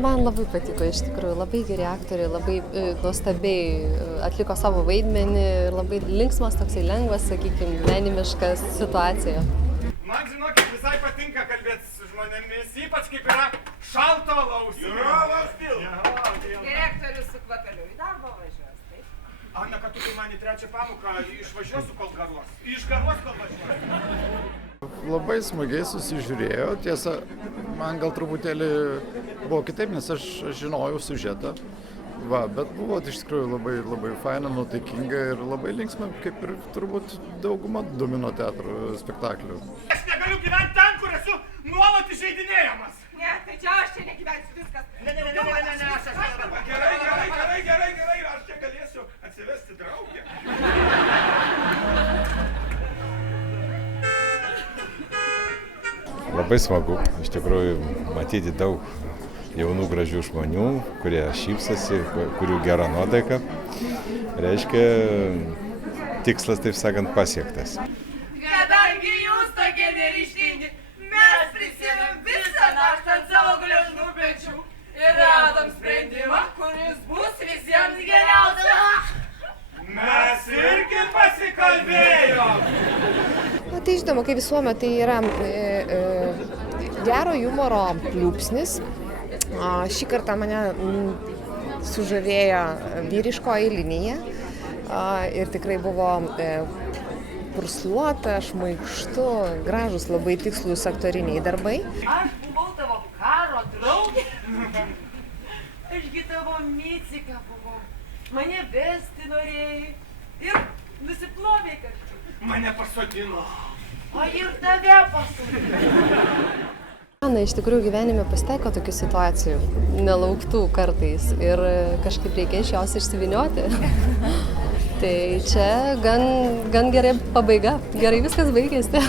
Man labai patiko, iš tikrųjų, labai geri aktoriai, labai nuostabiai atliko savo vaidmenį ir labai linksmas, toksai lengvas, sakykime, gyvenimiškas situacija. Man, žinokit, visai patinka kalbėti su žmonėmis, ypač kaip yra šalto alaus. Direktorius su kvapeliu į darbą važiuos, taip? Ana, kad tu man į trečią pamoką išvažiuosiu kol garuos. Išgaruos kol važiuosiu. Labai smagiai susižiūrėjo, tiesa, man gal truputėlį buvo kitaip, nes aš žinojau siužetą, bet buvo iš tikrųjų labai faina, nuotaikinga ir labai linksma, kaip ir turbūt dauguma domino teatro spektaklių. Aš negaliu gyventi ten, kur esu nuolat įžeidinėjamas. Ne, tai čia aš čia negyvensiu viskas. Ne, aš Gerai, aš čia galėsiu atsivesti draugę. Labai smagu, iš tikrųjų, matyti daug jaunų gražių žmonių, kurie šypsosi, kurių gera nuotaika. Reiškia, tikslas, taip sakant, pasiektas. Kadangi jūs tokie neryžtingi, mes prisėmėm visą naštą ant savo gležnų pečių ir radom sprendimą, kuris bus visiems geriausias. Mes irgi pasikalbėjom. Tai žinoma, kaip visuomet, tai yra gero humoro pliūpsnis. Šį kartą mane sužavėjo vyriškoji linija ir tikrai buvo pursluota, šmaikštu, gražus, labai tikslūs aktoriniai darbai. Aš buvau tavo karo draugė. Ašgi tavo micika buvau. Mane vesti norėjai ir nusiplovė kažkaip. Mane pasodino. O ir tave pasodino. Na, iš tikrųjų gyvenime pasitaiko tokių situacijų, nelauktų kartais ir kažkaip reikia iš jos išsivinioti. Tai čia gan gerai pabaiga, gerai viskas baigėsi.